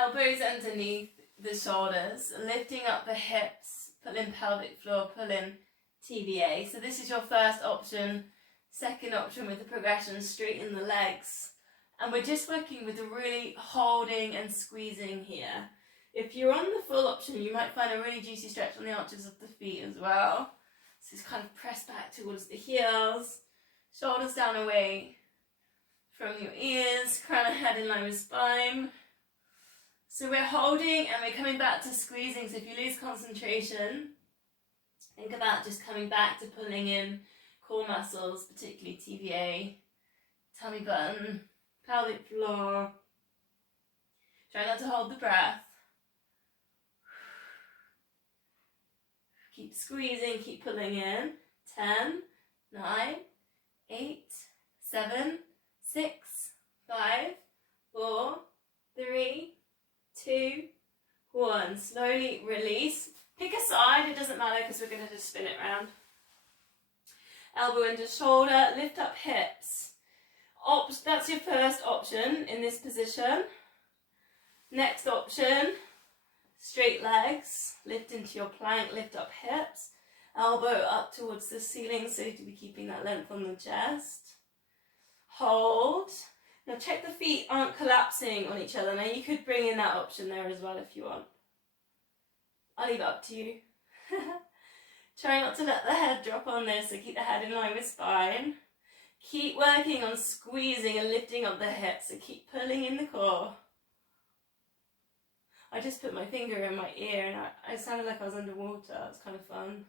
Elbows underneath the shoulders, lifting up the hips, pulling pelvic floor, pulling TVA. So this is your first option. Second option with the progression, straighten the legs. And we're just working with the really holding and squeezing here. If you're on the full option, you might find a really juicy stretch on the arches of the feet as well. So just kind of press back towards the heels, shoulders down away from your ears, crown of head in line with spine. So we're holding and we're coming back to squeezing. So if you lose concentration, think about just coming back to pulling in core muscles, particularly TVA, tummy button, pelvic floor. Try not to hold the breath. Keep squeezing, keep pulling in. 10, 9, 8, 7, 6, 5, 4, 3, 2, 1. Slowly release. Pick a side, it doesn't matter because we're going to just spin it around. Elbow into shoulder, lift up hips. That's your first option in this position. Next option, straight legs, lift into your plank, lift up hips. Elbow up towards the ceiling, so to be keeping that length on the chest. Hold. Now check the feet aren't collapsing on each other. Now you could bring in that option there as well if you want. I'll leave it up to you. Try not to let the head drop on this, so keep the head in line with spine. Keep working on squeezing and lifting up the hips, so keep pulling in the core. I just put my finger in my ear and I sounded like I was underwater. It was kind of fun.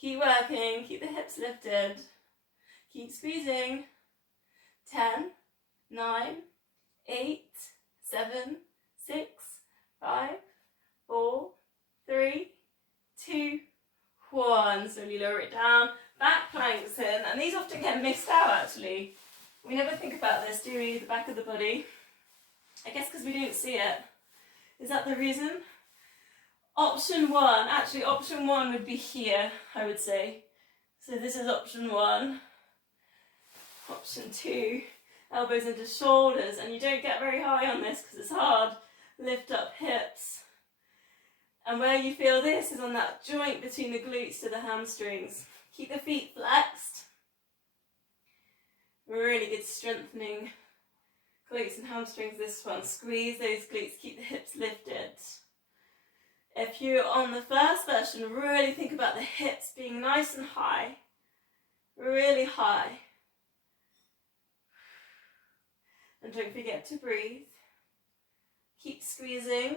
Keep working, keep the hips lifted. Keep squeezing. 10, 9, 8, 7, 6, 5, 4, 3, 2, 1. Slowly lower it down. Back planks in. And these often get missed out actually. We never think about this, do we? The back of the body. I guess because we don't see it. Is that the reason? Option 1. Actually, option 1 would be here, I would say. So this is option 1. Option 2. Elbows into shoulders. And you don't get very high on this because it's hard. Lift up hips. And where you feel this is on that joint between the glutes to the hamstrings. Keep the feet flexed. Really good strengthening. Glutes and hamstrings this one. Squeeze those glutes, keep the hips lifted. If you're on the first version, really think about the hips being nice and high. Really high. And don't forget to breathe. Keep squeezing.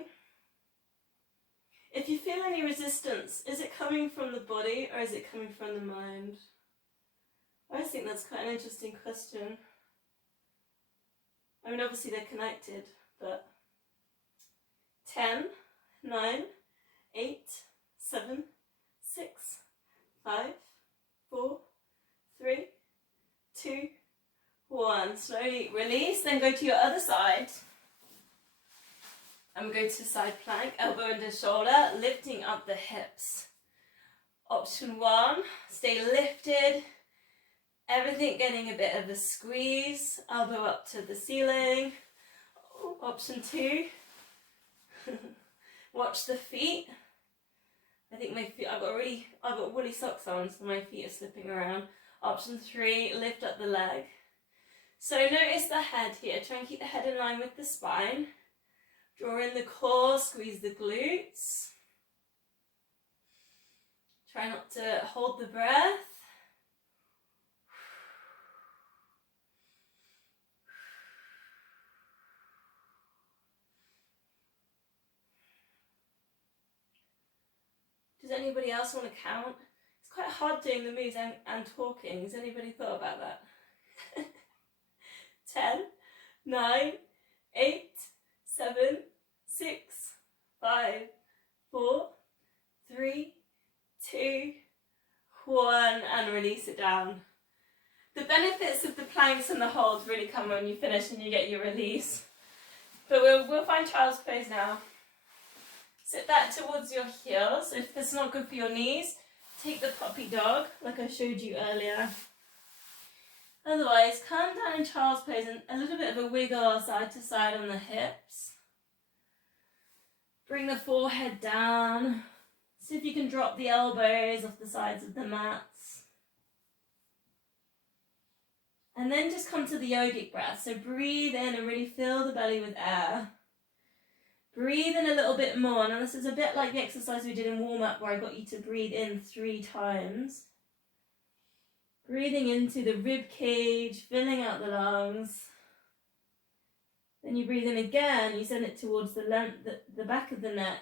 If you feel any resistance, is it coming from the body or is it coming from the mind? I always think that's quite an interesting question. I mean, obviously they're connected, but 10, 9, 8, 7, 6, 5, 4, 3, 2, 1. Slowly release, then go to your other side. And we go to side plank, elbow into shoulder, lifting up the hips. Option 1, stay lifted. Everything getting a bit of a squeeze, elbow up to the ceiling. Option 2, watch the feet. I think my feet, I've got woolly socks on, so my feet are slipping around. Option 3, lift up the leg. So notice the head here, try and keep the head in line with the spine. Draw in the core, squeeze the glutes. Try not to hold the breath. Does anybody else want to count? It's quite hard doing the moves and talking. Has anybody thought about that? 10, 9, 8, 7, 6, 5, 4, 3, 2, 1, and release it down. The benefits of the planks and the holds really come when you finish and you get your release. But we'll find child's pose now. Sit back towards your heels. If that's not good for your knees, take the puppy dog, like I showed you earlier. Otherwise, come down in child's pose and a little bit of a wiggle side to side on the hips. Bring the forehead down. See if you can drop the elbows off the sides of the mats. And then just come to the yogic breath. So breathe in and really fill the belly with air. Breathe in a little bit more. Now this is a bit like the exercise we did in warm-up where I got you to breathe in 3 times. Breathing into the rib cage, filling out the lungs. Then you breathe in again, you send it towards the back of the neck.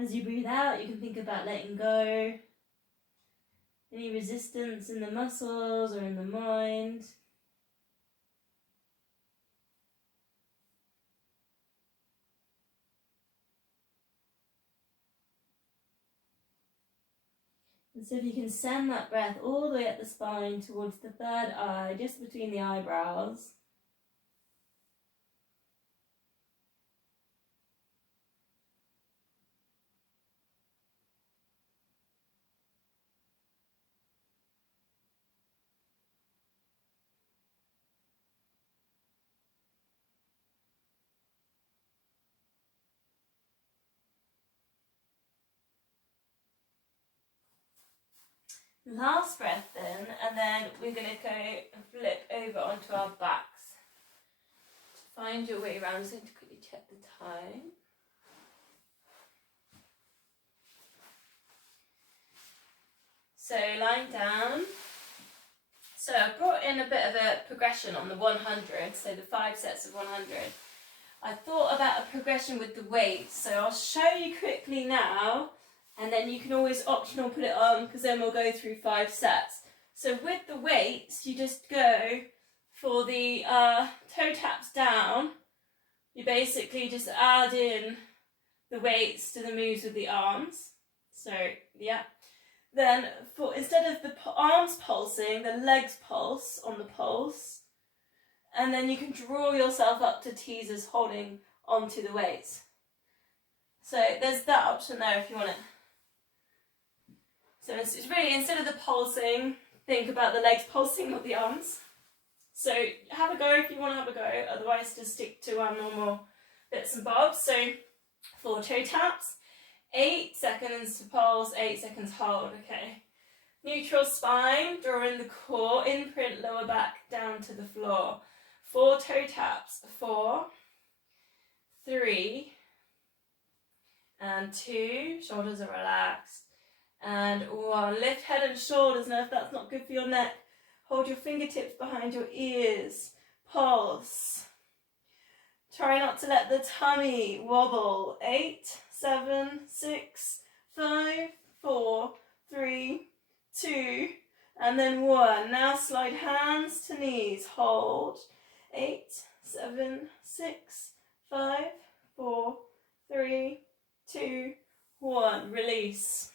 As you breathe out, you can think about letting go. Any resistance in the muscles or in the mind. And so if you can send that breath all the way up the spine towards the third eye, just between the eyebrows. Last breath in, and then we're going to go and flip over onto our backs. To find your way around, I'm just going to quickly check the time. So lying down. So I've brought in a bit of a progression on the 100, so the 5 sets of 100. I thought about a progression with the weights, so I'll show you quickly now. And then you can always optional put it on because then we'll go through 5 sets. So with the weights, you just go for the toe taps down. You basically just add in the weights to the moves with the arms. So yeah. Then for instead of the arms pulsing, the legs pulse on the pulse. And then you can draw yourself up to teasers holding onto the weights. So there's that option there if you want it. So it's really, instead of the pulsing, think about the legs pulsing, not the arms. So have a go if you want to have a go, otherwise just stick to our normal bits and bobs. So 4 toe taps, 8 seconds to pulse, 8 seconds hold, okay. Neutral spine, draw in the core, imprint lower back down to the floor. 4 toe taps, 4, 3, and 2, shoulders are relaxed. And 1, lift head and shoulders. Now if that's not good for your neck, hold your fingertips behind your ears, pulse. Try not to let the tummy wobble. 8, 7, 6, 5, 4, 3, 2, and then 1. Now slide hands to knees, hold. 8, 7, 6, 5, 4, 3, 2, 1. Release.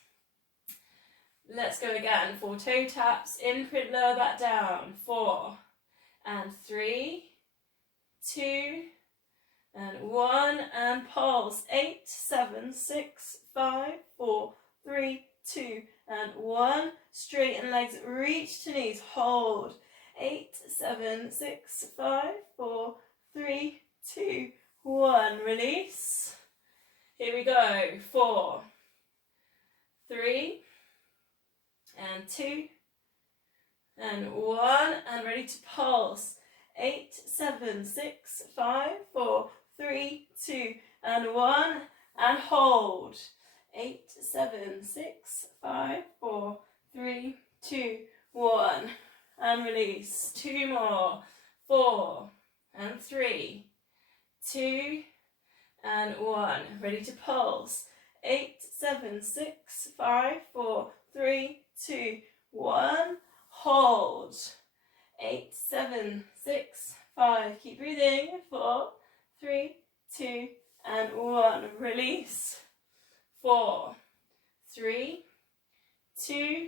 Let's go again. 4 toe taps, imprint lower back down. 4 and 3, 2 and 1 and pulse. 8, 7, 6, 5, 4, 3, 2 and 1. Straighten legs, reach to knees, hold. 8, 7, 6, 5, 4, 3, 2, 1. Release. Here we go. 4, 3, and 2, and 1, and ready to pulse. 8, 7, 6, 5, 4, 3, 2, and 1, and hold. 8, 7, 6, 5, 4, 3, 2, 1, and release. 2 more. 4, and 3, 2, and 1. Ready to pulse. 8, 7, 6, 5, 4, 3, 2, 1. Hold. 8, 7, 6, 5. Keep breathing. 4, 3, 2, and 1. Release. 4, 3, 2,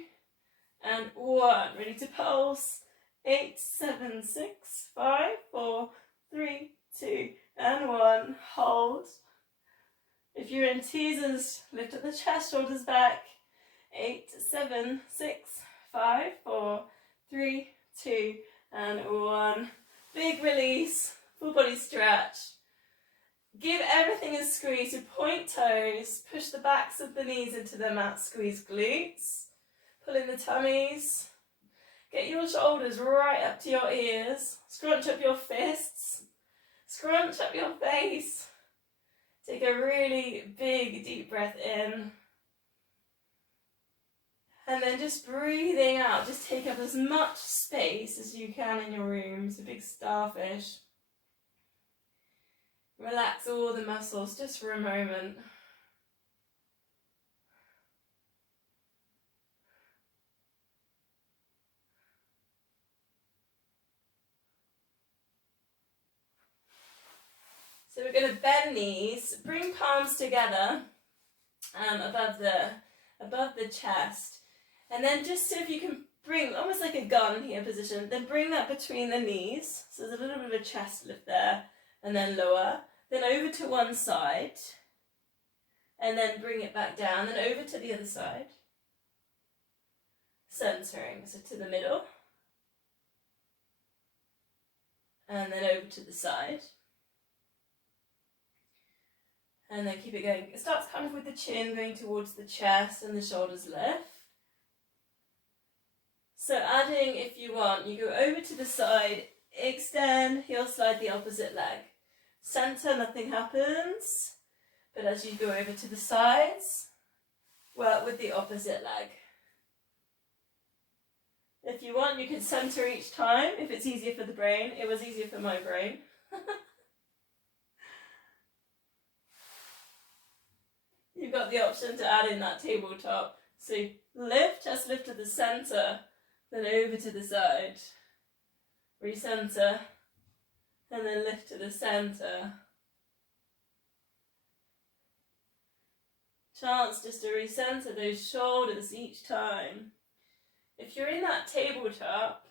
and 1. Ready to pulse. 8, 7, 6, 5, 4, 3, 2, and 1. Hold. If you're in teasers, lift up the chest, shoulders back. 8, 7, 6, 5, 4, 3, 2, and 1. Big release, full body stretch. Give everything a squeeze. So point toes, push the backs of the knees into the mat, squeeze glutes, pull in the tummies. Get your shoulders right up to your ears. Scrunch up your fists. Scrunch up your face. Take a really big deep breath in. And then just breathing out. Just take up as much space as you can in your room. It's a big starfish. Relax all the muscles just for a moment. So we're going to bend knees, bring palms together above the chest, and then just so if you can bring, almost like a gun here position, then bring that between the knees, so there's a little bit of a chest lift there, and then lower, then over to one side, and then bring it back down, then over to the other side, centering, so to the middle, and then over to the side. And then keep it going. It starts kind of with the chin going towards the chest and the shoulders lift. So adding, if you want, you go over to the side, extend, heel slide the opposite leg. Center, nothing happens. But as you go over to the sides, work with the opposite leg. If you want, you can center each time if it's easier for the brain. It was easier for my brain. You've got the option to add in that tabletop. So lift, chest lift to the center, then over to the side. Recenter, and then lift to the center. Chance just to recenter those shoulders each time. If you're in that tabletop,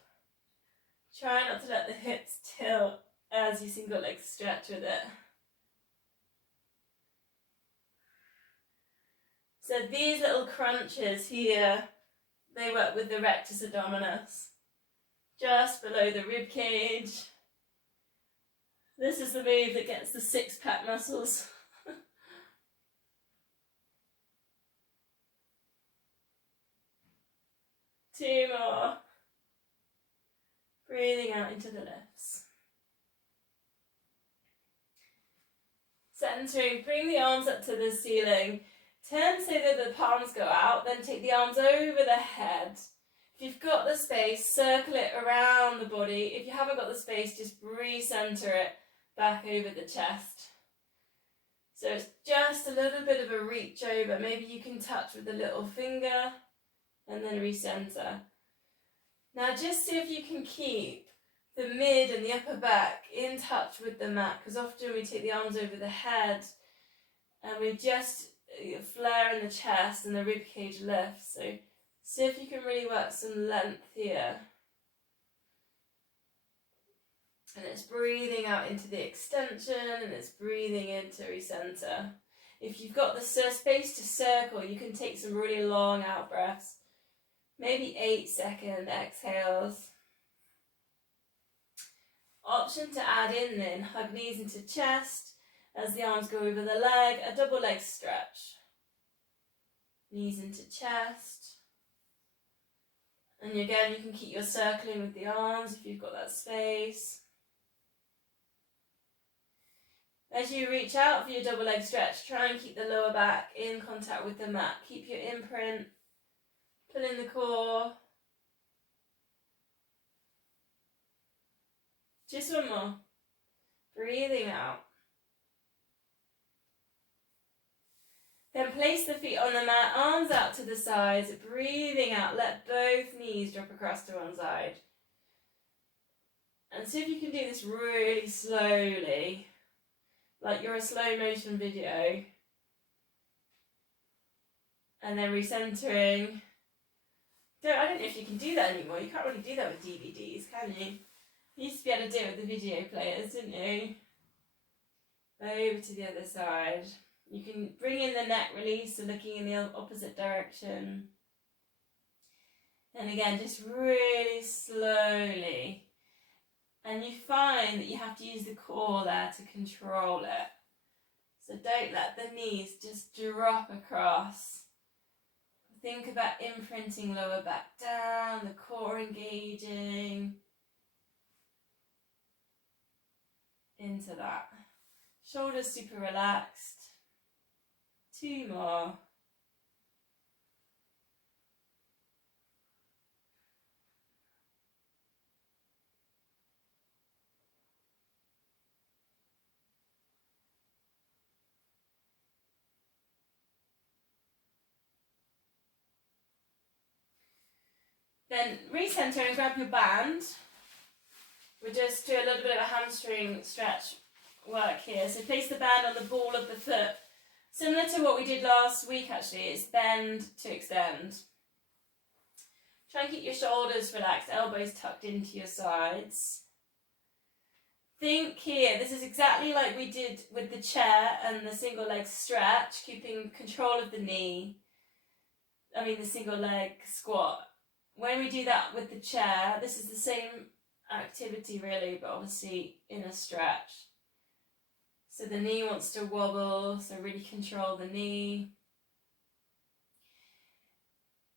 try not to let the hips tilt as you single leg stretch with it. So these little crunches here, they work with the rectus abdominis, just below the rib cage. This is the move that gets the six-pack muscles. 2 more. Breathing out into the lifts. Centering, bring the arms up to the ceiling. Turn so that the palms go out, then take the arms over the head. If you've got the space, circle it around the body. If you haven't got the space, just re-center it back over the chest. So it's just a little bit of a reach over. Maybe you can touch with the little finger and then re-center. Now just see if you can keep the mid and the upper back in touch with the mat, because often we take the arms over the head and we just flare in the chest and the rib cage lifts. So see if you can really work some length here. And it's breathing out into the extension and it's breathing in to recenter. If you've got the space to circle, you can take some really long out breaths. Maybe 8-second exhales. Option to add in then, hug knees into chest. As the arms go over the leg, a double leg stretch. Knees into chest. And again, you can keep your circling with the arms if you've got that space. As you reach out for your double leg stretch, try and keep the lower back in contact with the mat. Keep your imprint. Pull in the core. Just one more. Breathing out. Then place the feet on the mat, arms out to the sides, breathing out, let both knees drop across to one side. And see if you can do this really slowly, like you're a slow motion video. And then recentering, I don't know if you can do that anymore. You can't really do that with DVDs, can you? You used to be able to do it with the video players, didn't you? Over to the other side. You can bring in the neck release, so looking in the opposite direction. And again, just really slowly. And you find that you have to use the core there to control it. So don't let the knees just drop across. Think about imprinting lower back down, the core engaging into that. Shoulders super relaxed. 2 more. Then recenter and grab your band. We'll just do a little bit of a hamstring stretch work here. So place the band on the ball of the foot. Similar to what we did last week actually, it's bend to extend. Try and keep your shoulders relaxed, elbows tucked into your sides. Think here, this is exactly like we did with the chair and the single leg stretch, keeping control of the knee. The single leg squat. When we do that with the chair, this is the same activity really, but obviously in a stretch. So the knee wants to wobble, so really control the knee.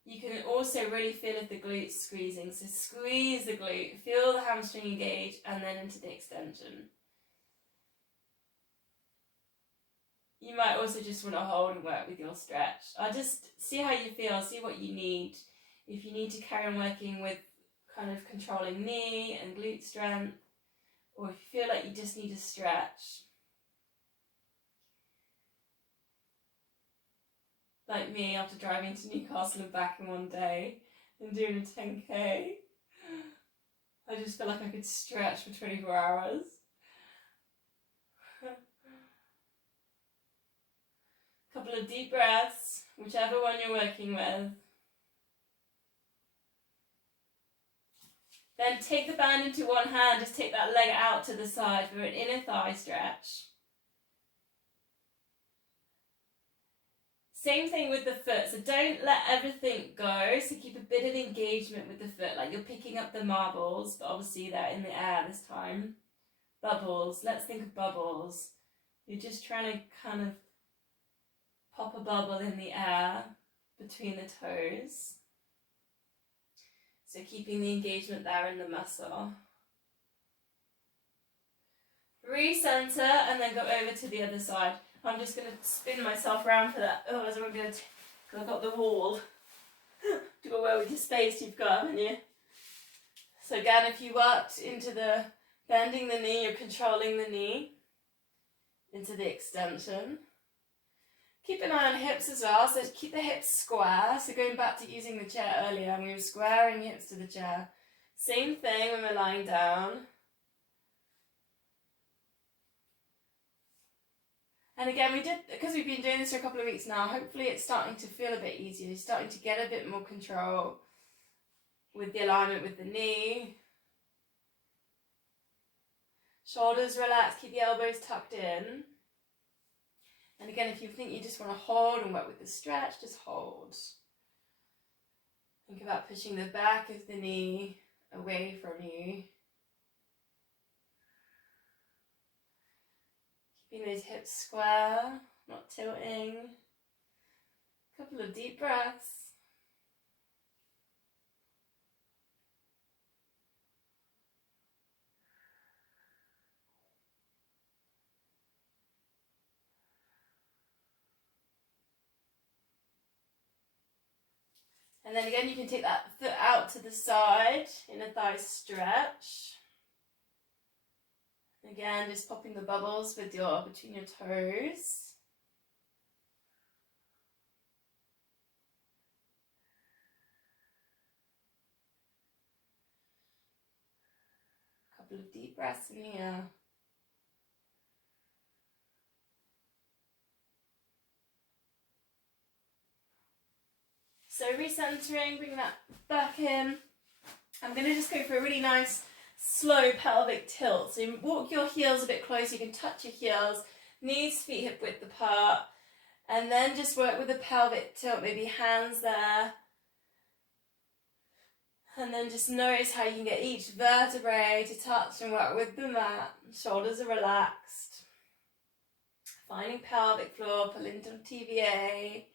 You can also really feel if the glute's squeezing, so squeeze the glute, feel the hamstring engage, and then into the extension. You might also just want to hold and work with your stretch. Just see how you feel, see what you need. If you need to carry on working with kind of controlling knee and glute strength, or if you feel like you just need a stretch. Like me after driving to Newcastle and back in one day and doing a 10k. I just feel like I could stretch for 24 hours. Couple of deep breaths, whichever one you're working with. Then take the band into one hand, just take that leg out to the side for an inner thigh stretch. Same thing with the foot, so don't let everything go, so keep a bit of engagement with the foot, like you're picking up the marbles, but obviously they're in the air this time. Bubbles, let's think of bubbles. You're just trying to kind of pop a bubble in the air between the toes. So keeping the engagement there in the muscle. Recenter and then go over to the other side. I'm just going to spin myself around for that. Oh, as I'm going to, because I've got the wall to go well with your space you've got, haven't you? So again, if you worked into the bending the knee, you're controlling the knee into the extension. Keep an eye on hips as well, so keep the hips square. So going back to using the chair earlier, and we were squaring hips to the chair. Same thing when we're lying down. And again, because we've been doing this for a couple of weeks now, hopefully it's starting to feel a bit easier. You're starting to get a bit more control with the alignment with the knee. Shoulders relaxed, keep the elbows tucked in. And again, if you think you just want to hold and work with the stretch, just hold. Think about pushing the back of the knee away from you. Keeping those hips square, not tilting. A couple of deep breaths. And then again, you can take that foot out to the side in a thigh stretch. Again, just popping the bubbles between your toes. A couple of deep breaths in here. So recentering, bring that back in. I'm going to just go for a really nice slow pelvic tilt. So you walk your heels a bit closer, you can touch your heels, knees, feet hip width apart, and then just work with the pelvic tilt, maybe hands there. And then just notice how you can get each vertebrae to touch and work with the mat. Shoulders are relaxed. Finding pelvic floor, pull into TVA.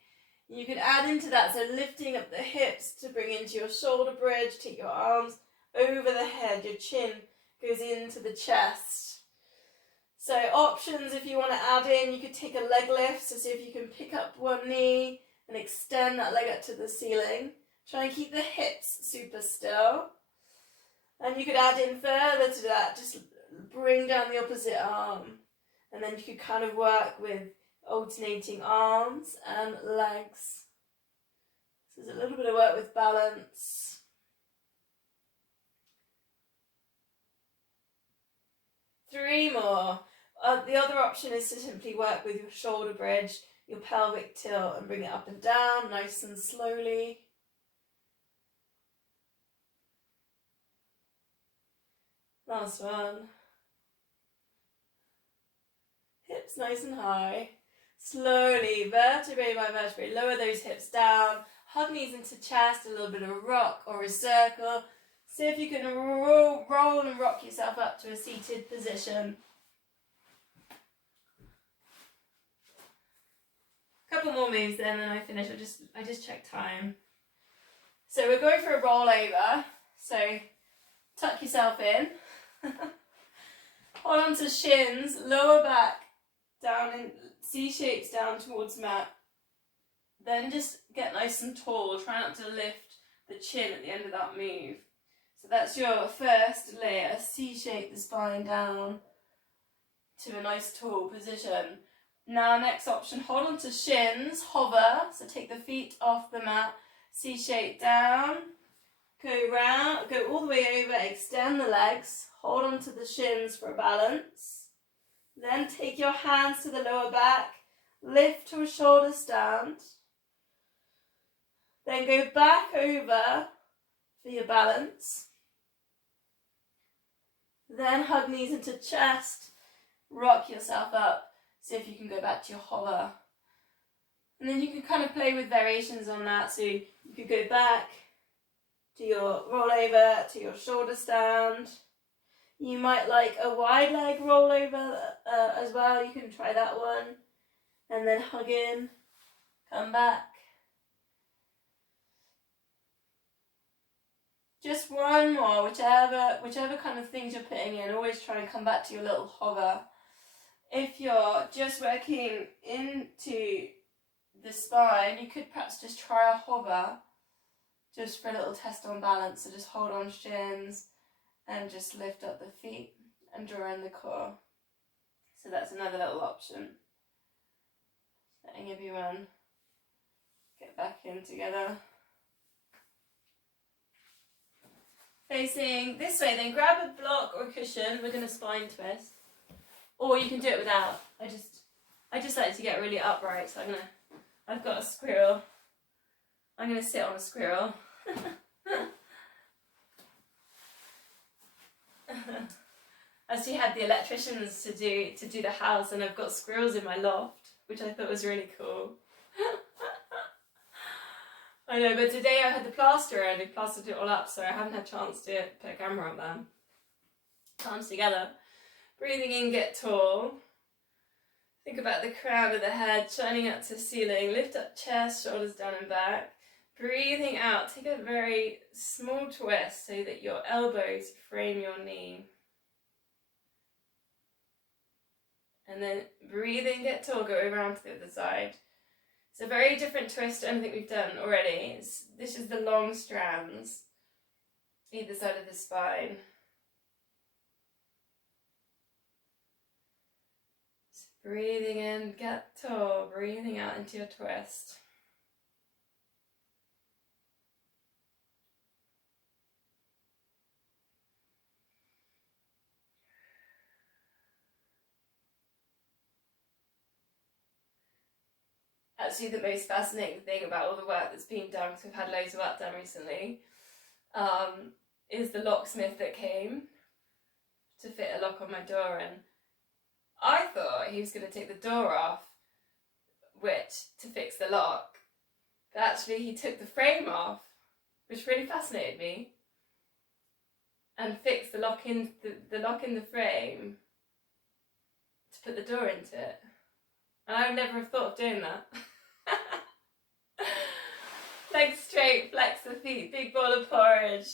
You could add into that, so lifting up the hips to bring into your shoulder bridge, take your arms over the head, your chin goes into the chest. So options, if you want to add in, you could take a leg lift, so see if you can pick up one knee and extend that leg up to the ceiling. Try and keep the hips super still. And you could add in further to that, just bring down the opposite arm. And then you could kind of work with alternating arms and legs. So there's a little bit of work with balance. Three more. The other option is to simply work with your shoulder bridge, your pelvic tilt, and bring it up and down nice and slowly. Last one. Hips nice and high. Slowly, vertebrae by vertebrae, lower those hips down. Hug knees into chest, a little bit of a rock or a circle. See if you can roll and rock yourself up to a seated position. Couple more moves then and I finish. I just check time. So we're going for a roll over. So tuck yourself in. Hold on to shins, lower back down in C shapes down towards mat. Then just get nice and tall. Try not to lift the chin at the end of that move. So that's your first layer. C shape the spine down to a nice tall position. Now next option, hold on to shins, hover, so take the feet off the mat, C shape down, go round, go all the way over, extend the legs, hold on to the shins for a balance. Then take your hands to the lower back, lift to a shoulder stand. Then go back over for your balance. Then hug knees into chest, rock yourself up. See if you can go back to your hover. And then you can kind of play with variations on that. So you could go back to your rollover, to your shoulder stand. You might like a wide leg rollover as well. You can try that one. And then hug in, come back. Just one more, whichever kind of things you're putting in. Always try and come back to your little hover. If you're just working into the spine, you could perhaps just try a hover just for a little test on balance. So just hold on shins and just lift up the feet and draw in the core. So that's another little option. Letting everyone get back in together. Facing this way, then grab a block or a cushion. We're going to spine twist. Or you can do it without. I just like to get really upright, so I've got a squirrel. I'm gonna sit on a squirrel. I actually had the electricians to do the house, and I've got squirrels in my loft, which I thought was really cool. I know, but today I had the plasterer and I plastered it all up, so I haven't had a chance to put a camera on them. Palms together. Breathing in, get tall. Think about the crown of the head, shining up to the ceiling. Lift up chest, shoulders down and back. Breathing out, take a very small twist so that your elbows frame your knee. And then breathe in, get tall, go around to the other side. It's a very different twist to anything we've done already. This is the long strands, either side of the spine. Breathing in, get tall, breathing out into your twist. actually the most fascinating thing about all the work that's been done, because we've had loads of work done recently, is the locksmith that came to fit a lock on my door, and I thought he was going to take the door off, to fix the lock, but actually he took the frame off, which really fascinated me, and fixed the lock in the frame to put the door into it. And I would never have thought of doing that. Legs straight, flex the feet, big bowl of porridge.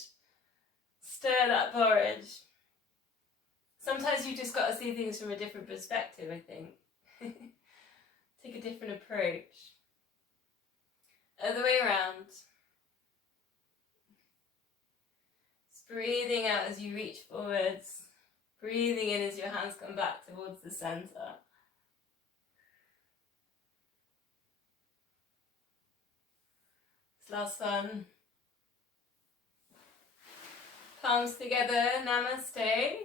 Stir that porridge. Sometimes you just got to see things from a different perspective, I think. Take a different approach. Other way around. Just breathing out as you reach forwards. Breathing in as your hands come back towards the centre. This last one. Palms together, namaste.